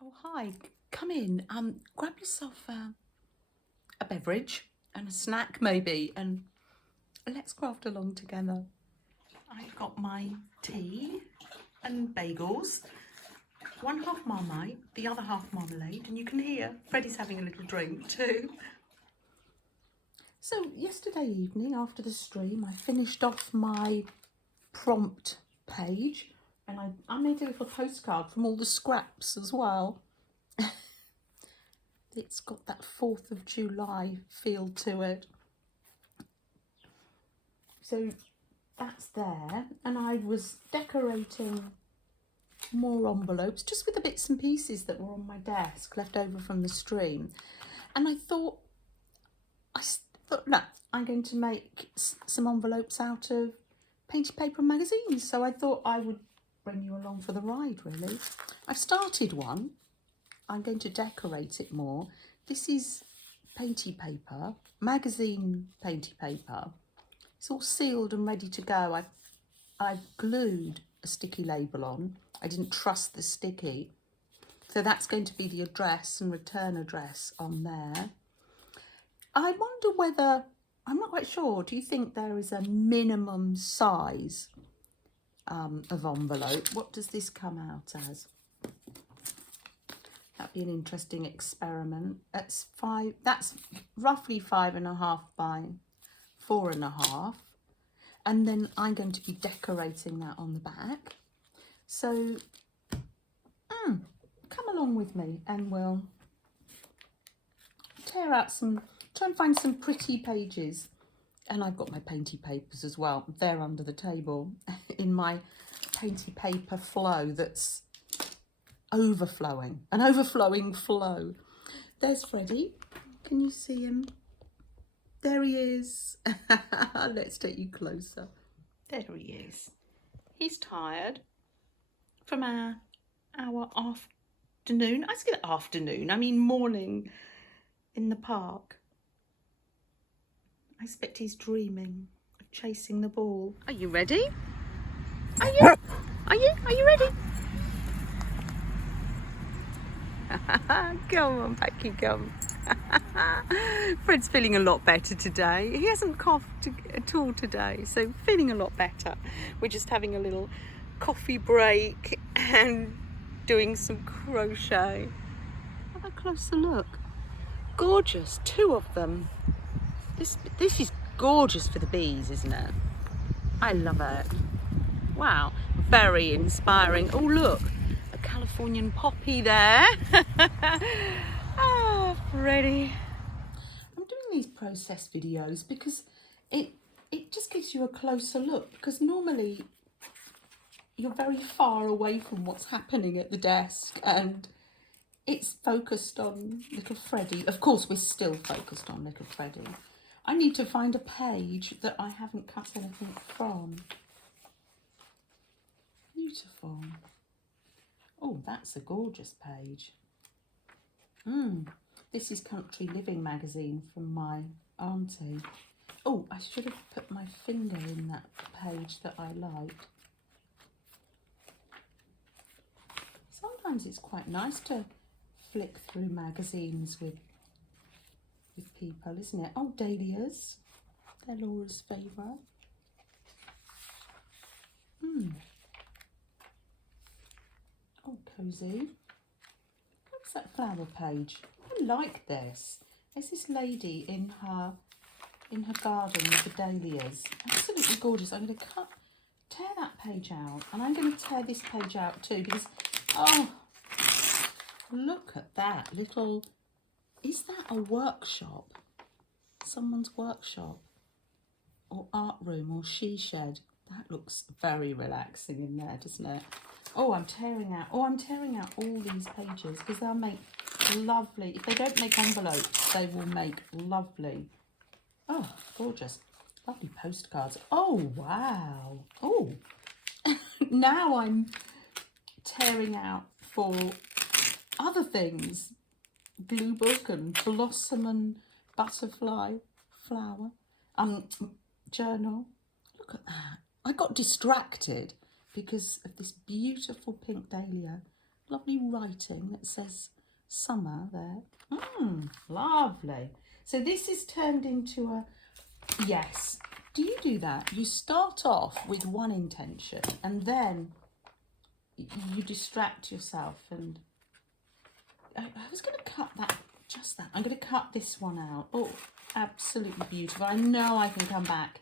Oh, hi. Come in. Grab yourself a beverage and a snack maybe, and let's craft along together. I've got my tea and bagels, one half Marmite, the other half marmalade, and you can hear Freddie's having a little drink too. So yesterday evening after the stream, I finished off my prompt page, and I made a little postcard from all the scraps as well. It's got that 4th of July feel to it. So that's there, and I was decorating more envelopes just with the bits and pieces that were on my desk left over from the stream. And I thought, no, I'm going to make some envelopes out of painted paper and magazines. So I thought I would bring you along for the ride, really. I've started one. I'm going to decorate it more. This is painty paper, magazine painty paper. It's all sealed and ready to go. I've glued a sticky label on. I didn't trust the sticky. So that's going to be the address and return address on there. I wonder whether, I'm not quite sure, do you think there is a minimum size of envelope? What does this come out as? That'd be an interesting experiment. That's roughly 5.5 by 4.5. And then I'm going to be decorating that on the back. So come along with me and we'll try and find some pretty pages. And I've got my painty papers as well. They're under the table in my painty paper flow that's overflowing, an overflowing flow. There's Freddie. Can you see him? There he is. Let's take you closer. There he is. He's tired from our afternoon. I say afternoon, I mean morning in the park. I expect he's dreaming of chasing the ball. Are you ready? Are you? Are you ready? Come on, back you come. Fred's feeling a lot better today. He hasn't coughed at all today, so feeling a lot better. We're just having a little coffee break and doing some crochet. Have a closer look. Gorgeous, 2 of them. This is gorgeous for the bees, isn't it? I love it. Wow, very inspiring. Oh, look. Californian poppy there. Ah, Freddie. I'm doing these process videos because it just gives you a closer look, because normally you're very far away from what's happening at the desk and it's focused on little Freddie. Of course, we're still focused on little Freddie. I need to find a page that I haven't cut anything from. Beautiful. Oh, that's a gorgeous page. This is Country Living magazine from my auntie. Oh, I should have put my finger in that page that I liked. Sometimes it's quite nice to flick through magazines with people, isn't it? Oh, dahlias. They're Laura's favourite. Oh, cosy. What's that flower page? I like this. There's this lady in her garden with the dahlias. Absolutely gorgeous. I'm going to tear that page out, and I'm going to tear this page out too, because oh, look at that little. Is that a workshop? Someone's workshop or art room or she shed? That looks very relaxing in there, doesn't it? Oh, I'm tearing out all these pages because they'll make lovely, if they don't make envelopes, they will make lovely, oh, gorgeous, lovely postcards. Oh, wow. Oh, now I'm tearing out for other things. Blue book and blossom and butterfly flower. Journal. Look at that. I got distracted because of this beautiful pink dahlia lovely writing that says summer there. Lovely. So this is turned into a, yes. Do you do that? You start off with one intention and then you distract yourself. And I was going to cut that, just that. I'm going to cut this one out. Oh, absolutely beautiful. I know I can come back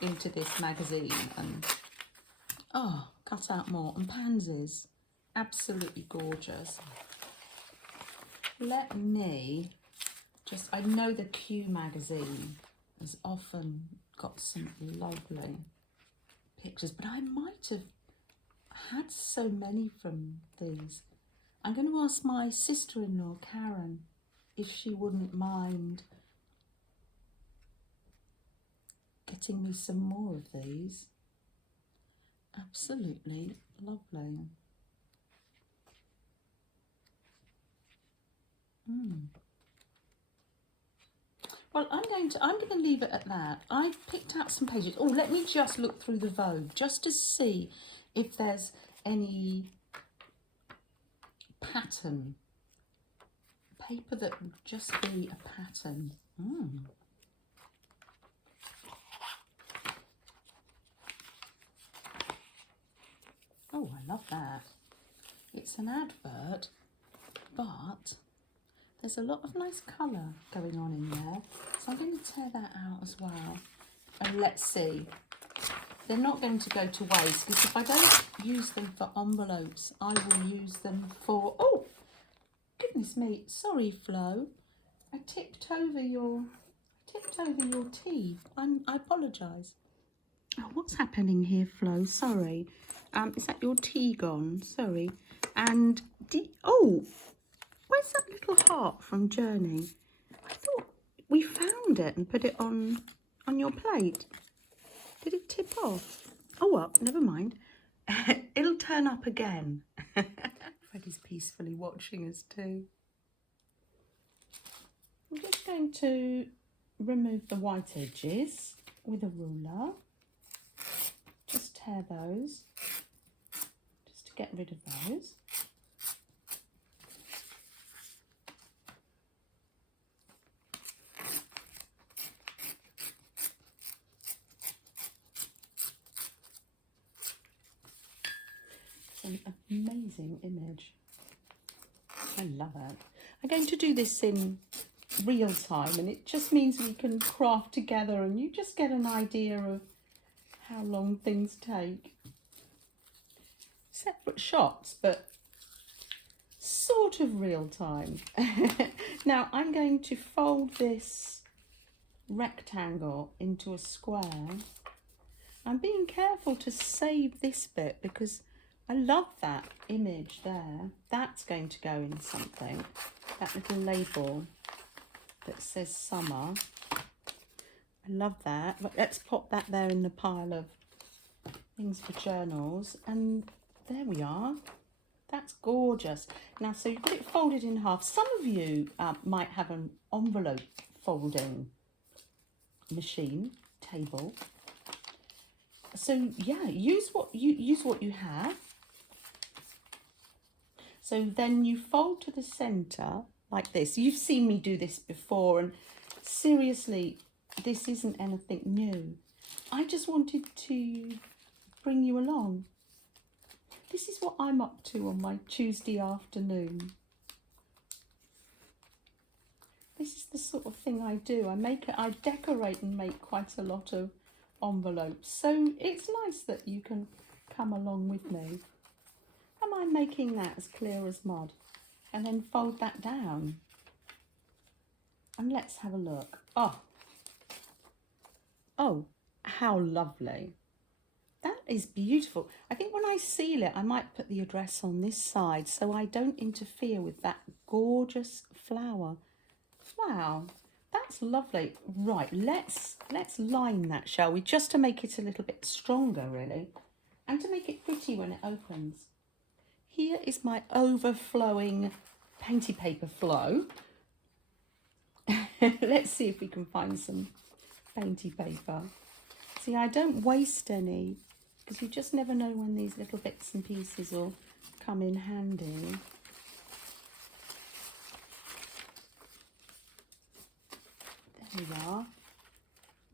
into this magazine and, oh, cut out more. And pansies, absolutely gorgeous. Let me just, I know the Q magazine has often got some lovely pictures, but I might have had so many from these. I'm going to ask my sister-in-law, Karen, if she wouldn't mind getting me some more of these. Absolutely lovely. Well, I'm going to leave it at that. I've picked out some pages. Oh, let me just look through the Vogue just to see if there's any pattern. Paper that would just be a pattern. Oh, I love that. It's an advert, but there's a lot of nice colour going on in there. So I'm going to tear that out as well. And let's see. They're not going to go to waste, because if I don't use them for envelopes, I will use them for... Oh, goodness me. Sorry, Flo. I tipped over your tea. I apologise. Oh, what's happening here, Flo? Sorry. Is that your tea gone? Sorry. And oh, where's that little heart from Journey? I thought we found it and put it on your plate. Did it tip off? Oh well, never mind. It'll turn up again. Freddie's peacefully watching us too. I'm just going to remove the white edges with a ruler. Just tear those, just to get rid of those. It's an amazing image. I love it. I'm going to do this in real time, and it just means we can craft together and you just get an idea of how long things take. Separate shots, but sort of real time. Now I'm going to fold this rectangle into a square. I'm being careful to save this bit because I love that image there. That's going to go in something. That little label that says summer. I love that, but let's pop that there in the pile of things for journals. And there we are. That's gorgeous. Now, so you've got it folded in half. Some of you might have an envelope folding machine, table. So yeah, use what you have. So then you fold to the center like this. You've seen me do this before, and seriously, this isn't anything new. I just wanted to bring you along. This is what I'm up to on my Tuesday afternoon. This is the sort of thing I do. I decorate and make quite a lot of envelopes. So it's nice that you can come along with me. Am I making that as clear as mud? And then fold that down. And let's have a look. Oh, how lovely. That is beautiful. I think when I seal it, I might put the address on this side so I don't interfere with that gorgeous flower. Wow, that's lovely. Right, let's line that, shall we? Just to make it a little bit stronger, really. And to make it pretty when it opens. Here is my overflowing painty paper flow. Let's see if we can find some painty paper. See, I don't waste any because you just never know when these little bits and pieces will come in handy. There we are.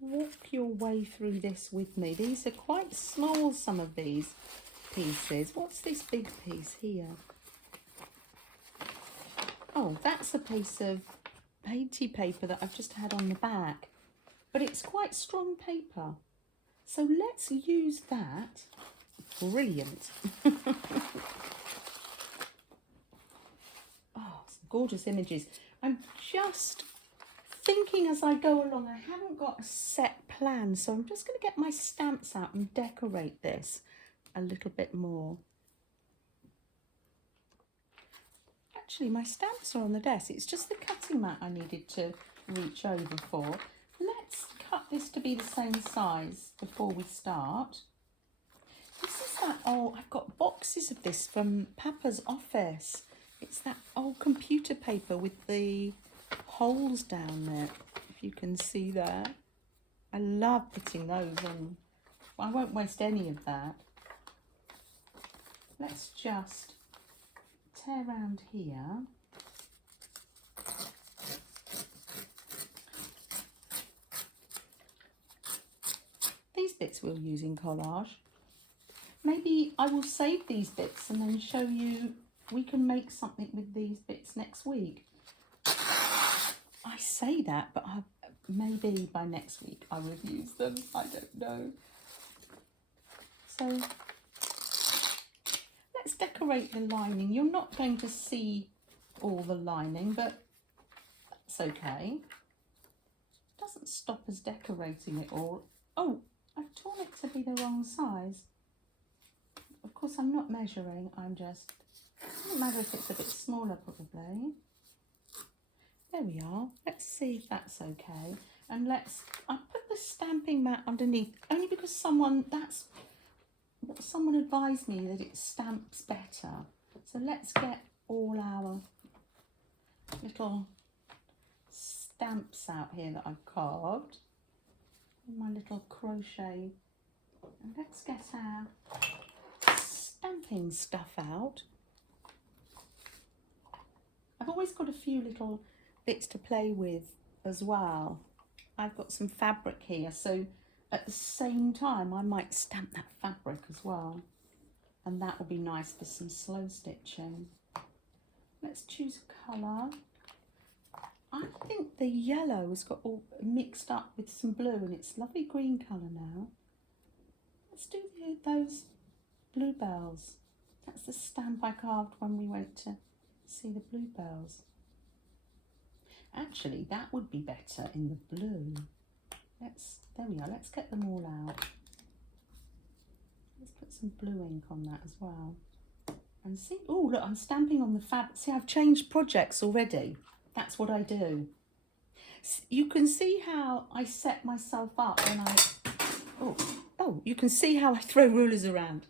Walk your way through this with me. These are quite small, some of these pieces. What's this big piece here? Oh, that's a piece of painty paper that I've just had on the back, but it's quite strong paper. So let's use that. Brilliant. Oh, some gorgeous images. I'm just thinking as I go along, I haven't got a set plan, so I'm just going to get my stamps out and decorate this a little bit more. Actually, my stamps are on the desk. It's just the cutting mat I needed to reach over for. Let's cut this to be the same size before we start. This is that old, I've got boxes of this from Papa's office. It's that old computer paper with the holes down there, if you can see there. I love putting those on. I won't waste any of that. Let's just tear around here. These bits we'll use in collage. Maybe I will save these bits and then show you, we can make something with these bits next week. I say that, but maybe by next week I will use them. I don't know. So let's decorate the lining. You're not going to see all the lining, but that's okay. Doesn't stop us decorating it all. Oh, I've torn it to be the wrong size. Of course, I'm not measuring. I'm just, it doesn't matter if it's a bit smaller, probably. There we are. Let's see if that's okay. And I put the stamping mat underneath, only because someone advised me that it stamps better. So let's get all our little stamps out here that I've carved. My little crochet. And let's get our stamping stuff out. I've always got a few little bits to play with as well. I've got some fabric here, so at the same time I might stamp that fabric as well, and that will be nice for some slow stitching. Let's choose a colour. I think the yellow has got all mixed up with some blue, and it's lovely green colour now. Let's do those bluebells. That's the stamp I carved when we went to see the bluebells. Actually, that would be better in the blue. There we are, let's get them all out. Let's put some blue ink on that as well. And see, oh look, I'm stamping on the fabric. See, I've changed projects already. That's what I do. You can see how I set myself up when you can see how I throw rulers around.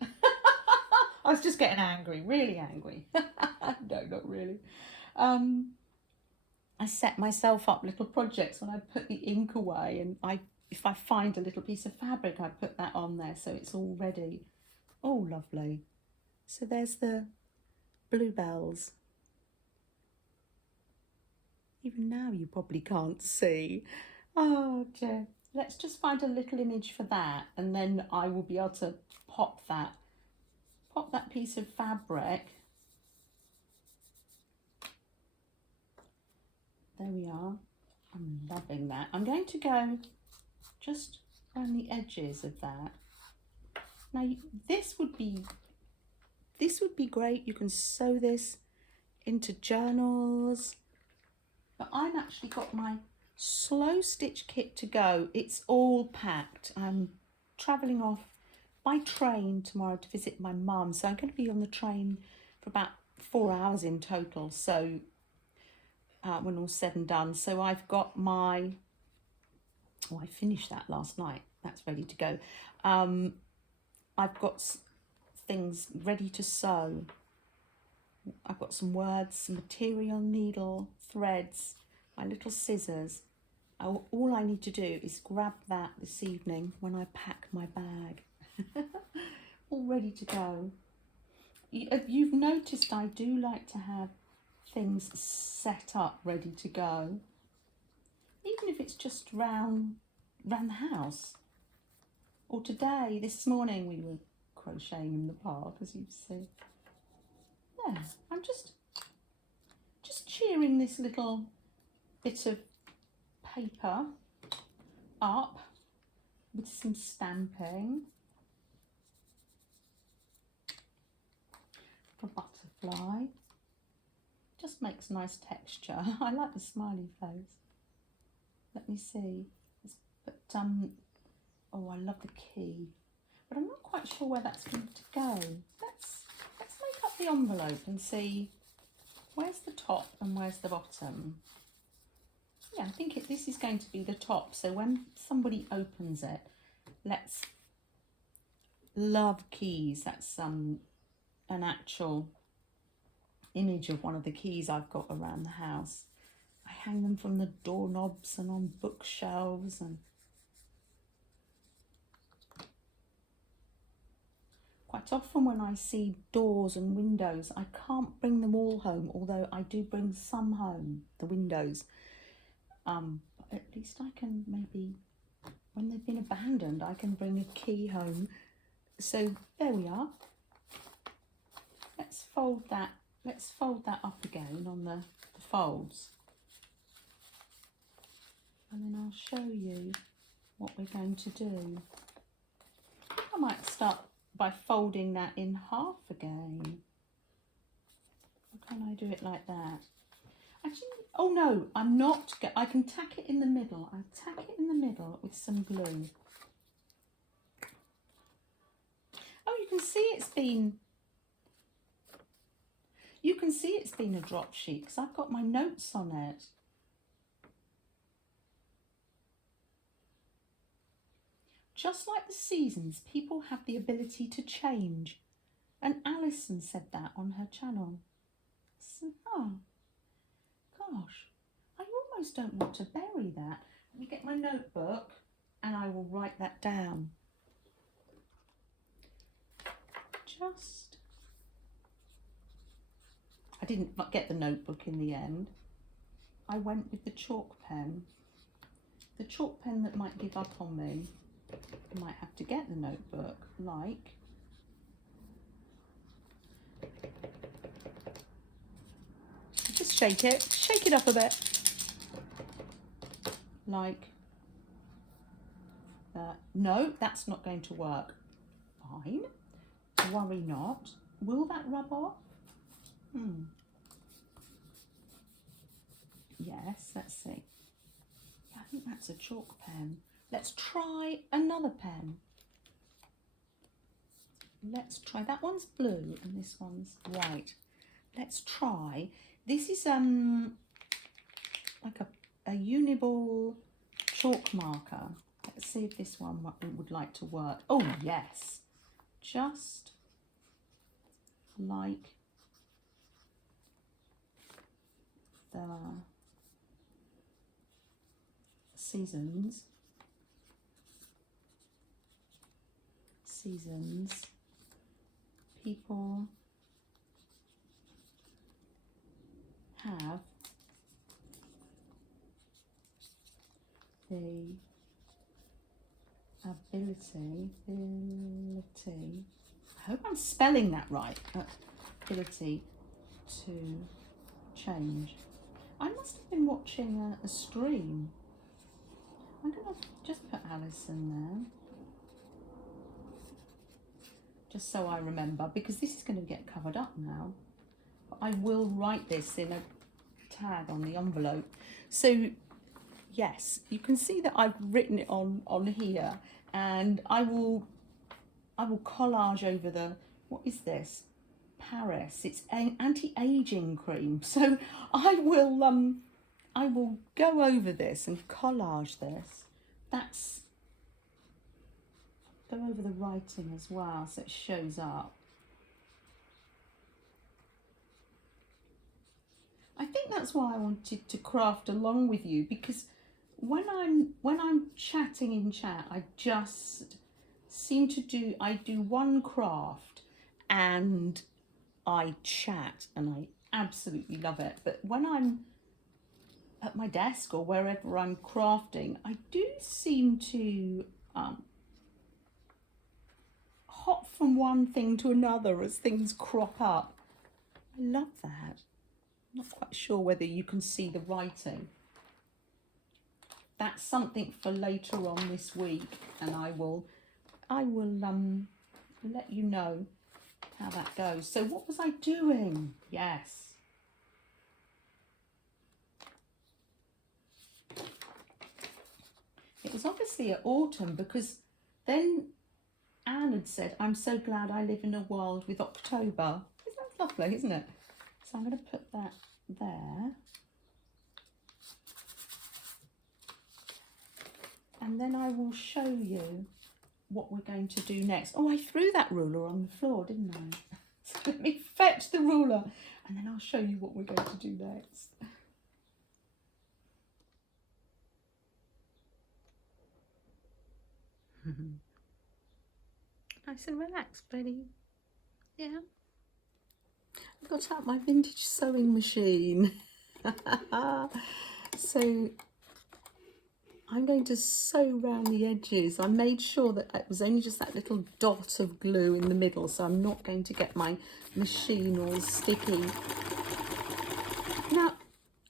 I was just getting angry, really angry. No, not really. I set myself up little projects when I put the ink away, and if I find a little piece of fabric, I put that on there so it's all ready. Oh, lovely. So there's the bluebells. Even now you probably can't see. Oh dear. Let's just find a little image for that, and then I will be able to pop that piece of fabric. There we are. I'm loving that. I'm going to go just around the edges of that. Now this would be great. You can sew this into journals. But I've actually got my slow stitch kit to go. It's all packed. I'm travelling off by train tomorrow to visit my mum, so I'm going to be on the train for about 4 hours in total, so when all's said and done. So I've got I finished that last night. That's ready to go. I've got things ready to sew. I've got some words, some material, needle, threads, my little scissors. All I need to do is grab that this evening when I pack my bag. All ready to go. you've noticed I do like to have things set up ready to go, even if it's just round the house. Or today, this morning, we were crocheting in the park, as you see. Yeah, I'm just cheering this little bit of paper up with some stamping. A butterfly. Just makes nice texture. I like the smiley face. Let me see. But oh, I love the key, but I'm not quite sure where that's going to go. Let's make up the envelope and see where's the top and where's the bottom. Yeah, I think this is going to be the top. So when somebody opens it, let's love keys. That's an actual image of one of the keys I've got around the house. I hang them from the doorknobs and on bookshelves, and quite often when I see doors and windows, I can't bring them all home, although I do bring some home, the windows. But at least I can maybe, when they've been abandoned, I can bring a key home. So there we are. Let's fold that up again on the folds. And then I'll show you what we're going to do. I might start by folding that in half again. Or can I do it like that? Actually, oh no, I'm not. I can tack it in the middle. I tack it in the middle with some glue. Oh, you can see it's been a drop sheet because I've got my notes on it. Just like the seasons, people have the ability to change. And Alison said that on her channel. So, oh, gosh, I almost don't want to bury that. Let me get my notebook and I will write that down. I didn't get the notebook in the end. I went with the chalk pen. The chalk pen that might give up on me. I might have to get the notebook, like just shake it up a bit, like that. No, that's not going to work. Fine, worry not. Will that rub off? Yes, let's see. I think that's a chalk pen. Let's try another pen. Let's try, that one's blue and this one's white. Let's try, this is like a uniball chalk marker. Let's see if this one would like to work. Oh yes, just like the seasons, people have the ability, I hope I'm spelling that right, ability to change. I must have been watching a stream. I'm going to just put Alison there, just so I remember, because this is going to get covered up now. But I will write this in a tag on the envelope. So yes, you can see that I've written it on here, and I will collage over the, what is this? Paris. It's an anti-aging cream. So I will go over this and collage this. That's, go over the writing as well so it shows up. I think that's why I wanted to craft along with you, because when I'm chatting in chat, I just seem to do one craft and I chat and I absolutely love it. But when I'm at my desk or wherever I'm crafting, I do seem to hop from one thing to another as things crop up. I love that. I'm not quite sure whether you can see the writing. That's something for later on this week, and I will let you know how that goes. So what was I doing? Yes. It was obviously at autumn, because then Anne had said, I'm so glad I live in a world with October. That's lovely, isn't it? So I'm going to put that there. And then I will show you what we're going to do next. Oh, I threw that ruler on the floor, didn't I? So let me fetch the ruler and then I'll show you what we're going to do next. Nice and relaxed, Freddie. Yeah. I've got out my vintage sewing machine. So I'm going to sew around the edges. I made sure that it was only just that little dot of glue in the middle, so I'm not going to get my machine all sticky. Now,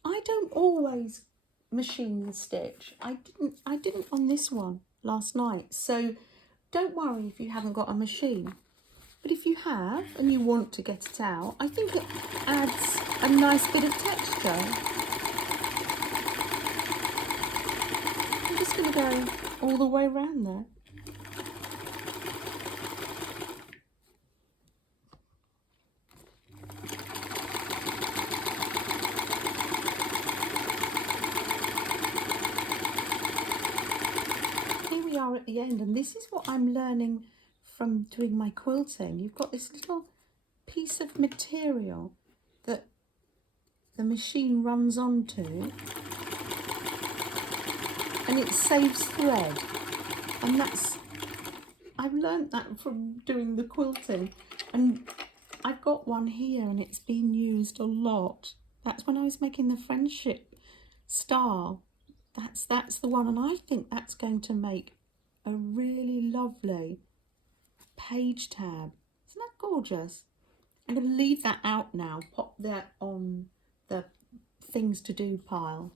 I don't always machine and stitch. I didn't on this one last night, so don't worry if you haven't got a machine. But if you have and you want to get it out, I think it adds a nice bit of texture. I'm just going to go all the way around there. Here we are at the end, and this is what I'm learning from doing my quilting. You've got this little piece of material that the machine runs onto, and it saves thread, and I've learnt that from doing the quilting, and I've got one here and it's been used a lot. That's when I was making the friendship star. That's the one, and I think that's going to make a really lovely page tab. Isn't that gorgeous? I'm going to leave that out now, pop that on the things to do pile.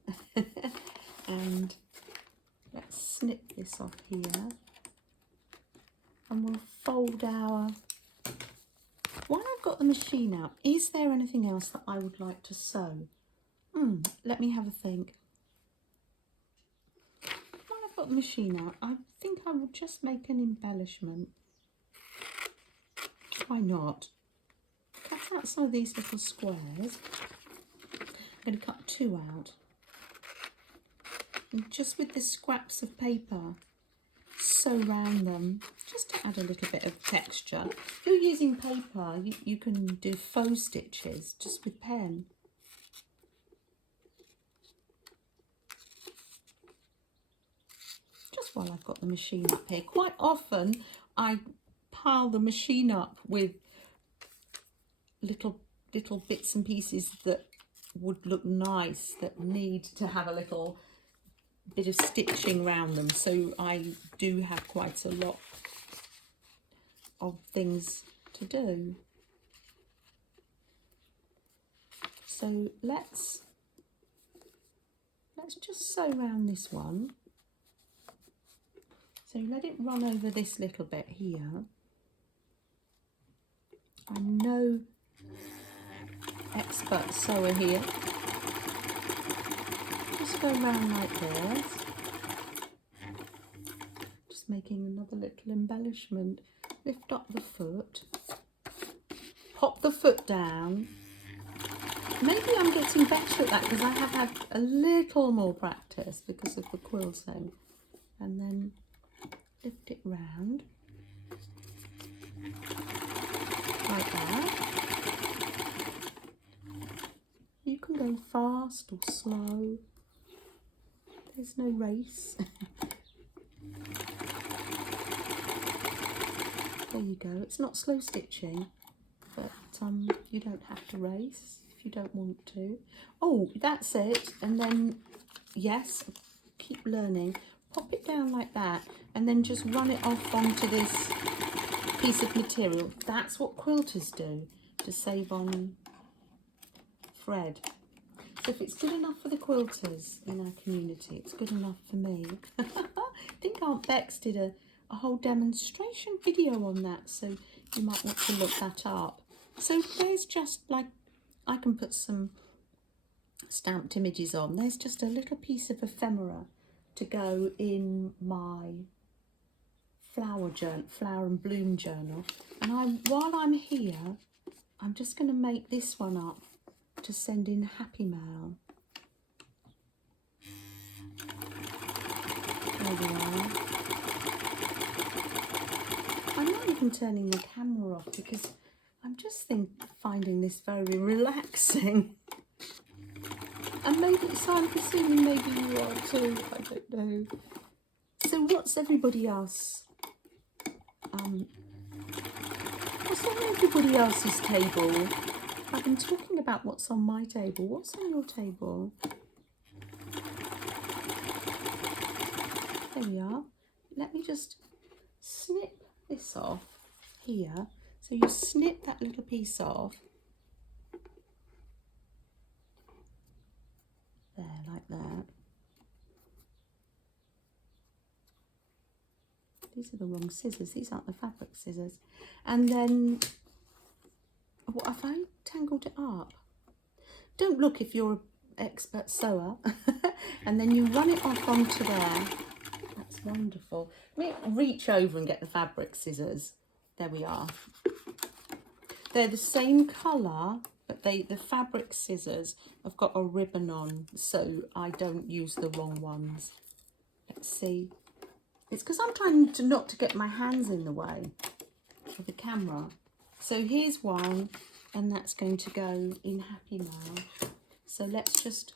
And let's snip this off here, and we'll fold our... While I've got the machine out, is there anything else that I would like to sew? Let me have a think. While I've got the machine out, I think I will just make an embellishment. Why not? Cut out some of these little squares. I'm going to cut 2 out. And just with the scraps of paper, sew round them, just to add a little bit of texture. If you're using paper, you can do faux stitches just with pen. Just while I've got the machine up here, quite often I pile the machine up with little bits and pieces that would look nice, that need to have a little bit of stitching around them. So I do have quite a lot of things to do. So let's just sew around this one. So let it run over this little bit here. I'm no expert sewer here. Just go around like this. Just making another little embellishment. Lift up the foot. Pop the foot down. Maybe I'm getting better at that because I have had a little more practice because of the quilting. And then lift it round. Like that. You can go fast or slow. There's no race. There you go. It's not slow stitching. but you don't have to race if you don't want to. Oh, that's it. And then, yes, keep learning. Pop it down like that and then just run it off onto this piece of material. That's what quilters do to save on thread. So if it's good enough for the quilters in our community, it's good enough for me. I think Aunt Bex did a whole demonstration video on that, so you might want to look that up. So there's just like, I can put some stamped images on. There's just a little piece of ephemera to go in my flower and bloom journal. And while I'm here, I'm just going to make this one up to send in Happy Mail. There we are. I'm not even turning the camera off because I'm just finding this very relaxing. And maybe it's time consuming, maybe you are too, I don't know. So what's everybody else? What's on everybody else's table? I've been talking about what's on my table. What's on your table? There we are. Let me just snip this off here. So you snip that little piece off. There, like that. These are the wrong scissors. These aren't the fabric scissors. And then, what have I tangled it up? Don't look if you're an expert sewer. And then you run it off onto there. That's wonderful. Let me reach over and get the fabric scissors. There we are. They're the same colour, but the fabric scissors have got a ribbon on, so I don't use the wrong ones. Let's see. It's because I'm trying not to get my hands in the way of the camera. So here's one, and that's going to go in Happy Mail. So let's just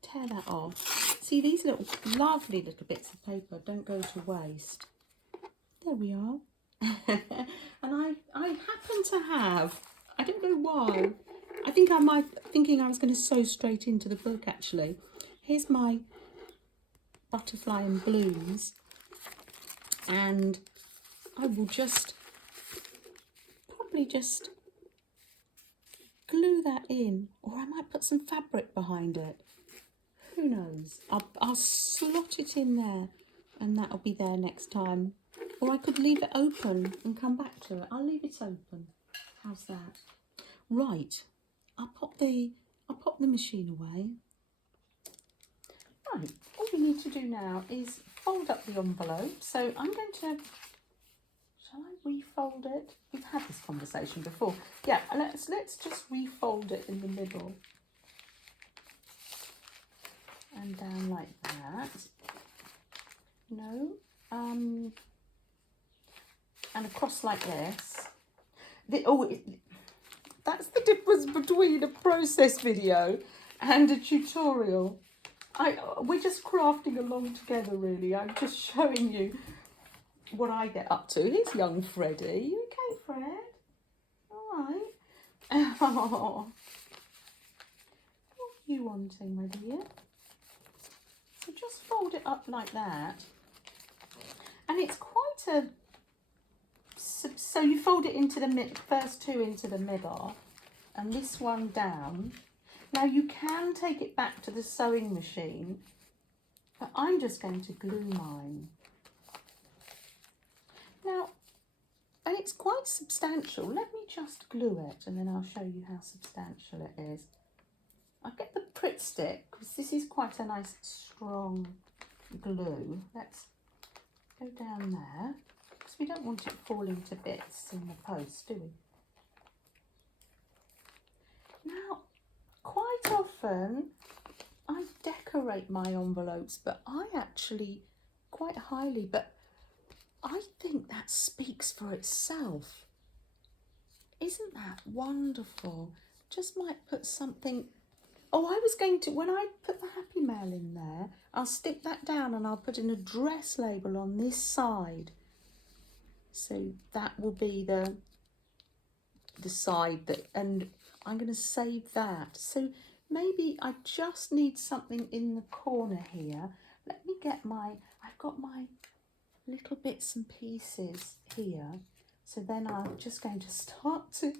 tear that off. See, these little lovely little bits of paper don't go to waste. There we are. And I happen to have, I don't know why, I think thinking I was going to sew straight into the book actually. Here's my butterfly and blooms, and I will probably just glue that in, or I might put some fabric behind it. Who knows? I'll slot it in there and that'll be there next time. Or I could leave it open and come back to it. I'll leave it open. How's that? Right. I'll pop the machine away. Right. All we need to do now is fold up the envelope. So I'm going to, shall I refold it? We've had this conversation before. Yeah, let's just refold it in the middle. And down like that. No. And across like this. That's the difference between a process video and a tutorial. We're just crafting along together, really. I'm just showing you what I get up to. Here's young Freddie. You okay, Fred? All right. Oh. What are you wanting, my dear? So just fold it up like that. And it's quite a... So you fold it into the first two into the middle and this one down. Now you can take it back to the sewing machine, but I'm just going to glue mine. Now, and it's quite substantial. Let me just glue it and then I'll show you how substantial it is. I'll get the Pritt stick because this is quite a nice strong glue. Let's go down there. We don't want it falling to bits in the post, do we? Now, quite often I decorate my envelopes, but I actually quite highly, but I think that speaks for itself. Isn't that wonderful? Just might put something. Oh, I was going to, when I put the Happy Mail in there, I'll stick that down and I'll put an address label on this side. So that will be the decide that, and I'm going to save that. So maybe I just need something in the corner here. Let me get I've got my little bits and pieces here. So then I'm just going to start to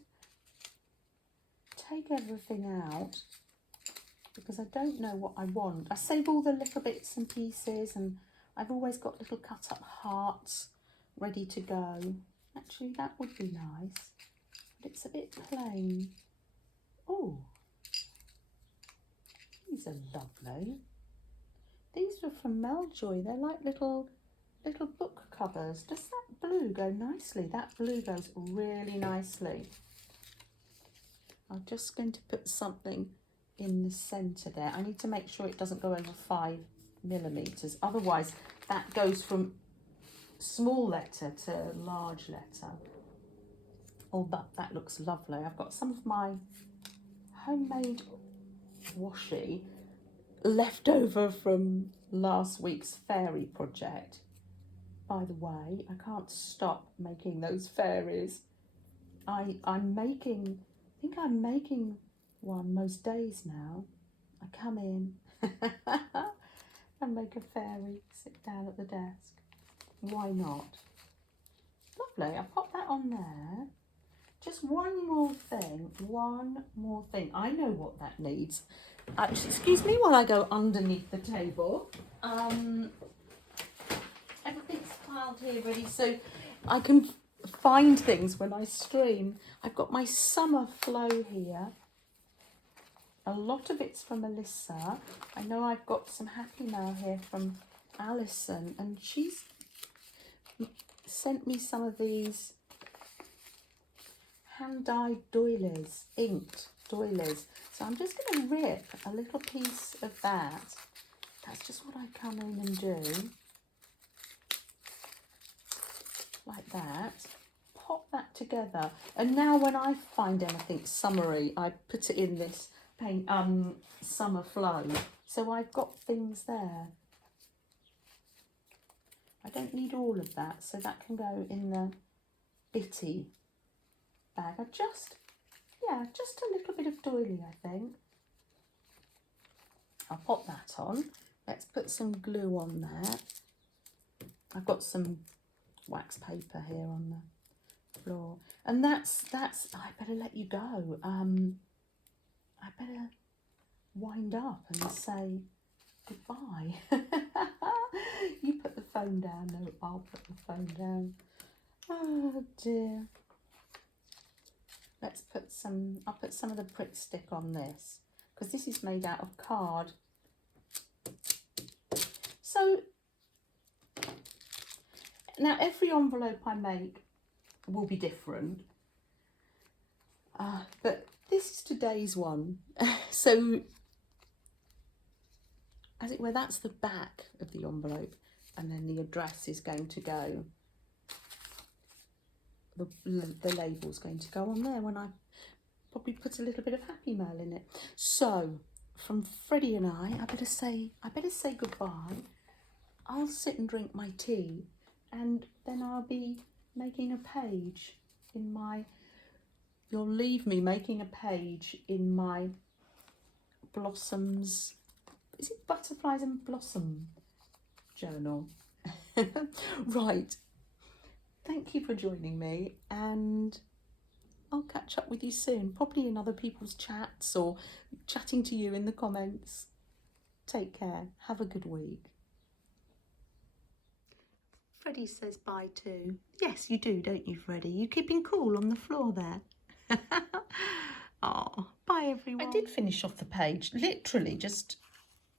take everything out because I don't know what I want. I save all the little bits and pieces, and I've always got little cut up hearts ready to go. Actually, that would be nice, but it's a bit plain. Oh, these are lovely. These are from Meljoy. They're like little book covers. Does that blue go nicely? That blue goes really nicely. I'm just going to put something in the centre there. I need to make sure it doesn't go over 5mm. Otherwise, that goes from small letter to large letter. Oh, that looks lovely. I've got some of my homemade washi left over from last week's fairy project. By the way, I can't stop making those fairies. I think I'm making one most days now. I come in and make a fairy, sit down at the desk. Why not? Lovely, I'll pop that on there. Just one more thing. I know what that needs. Actually, excuse me while I go underneath the table. Everything's piled here ready so I can find things when I stream. I've got my summer flow here. A lot of it's from Alyssa. I know I've got some happy mail here from Alison, and she's sent me some of these hand-dyed doilies, inked doilies. So I'm just going to rip a little piece of that. That's just what I come in and do. Like that. Pop that together. And now when I find anything summery, I put it in this summer flow. So I've got things there. I don't need all of that, so that can go in the bitty bag. Just a little bit of doily, I think. I'll pop that on. Let's put some glue on there. I've got some wax paper here on the floor, and that's. I better let you go. I better wind up and say goodbye. You put the phone down. No, I'll put the phone down. Oh dear. Let's put some. I'll put some of the Prick Stick on this because this is made out of card. So now every envelope I make will be different, but this is today's one. So as it were, that's the back of the envelope, and then the address is going to go, the label's going to go on there when I probably put a little bit of happy mail in it. So from Freddie and I better say goodbye. I'll sit and drink my tea, and then I'll be making a page in my, you'll leave me making a page in my Blossoms, is it Butterflies and Blossom journal? Right, thank you for joining me, and I'll catch up with you soon, probably in other people's chats or chatting to you in the comments. Take care, have a good week. Freddie says bye too. Yes, you do, don't you, Freddie? You keeping cool on the floor there? Oh, bye everyone. I did finish off the page, literally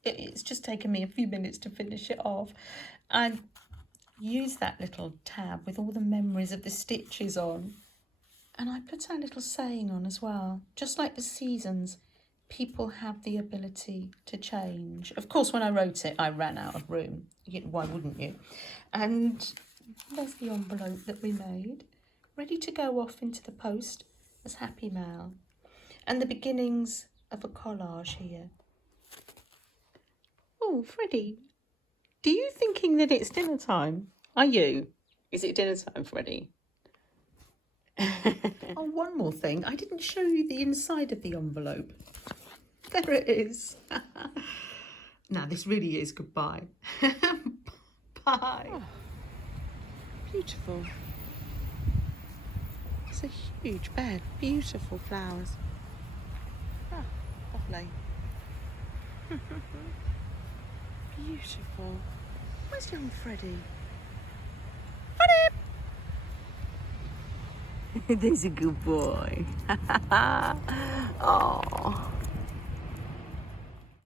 it's just taken me a few minutes to finish it off. I used that little tab with all the memories of the stitches on, and I put a little saying on as well. Just like the seasons, people have the ability to change. Of course, when I wrote it, I ran out of room. Why wouldn't you? And there's the envelope that we made, ready to go off into the post as happy mail. And the beginnings of a collage here. Oh, Freddie, do you thinking that it's dinner time? Are you? Is it dinner time, Freddie? Oh, one more thing. I didn't show you the inside of the envelope. There it is. Now, this really is goodbye. Bye. Oh, beautiful. It's a huge bed. Beautiful flowers. Oh, lovely. Beautiful. Where's young Freddie? Freddie! There's a good boy. Oh.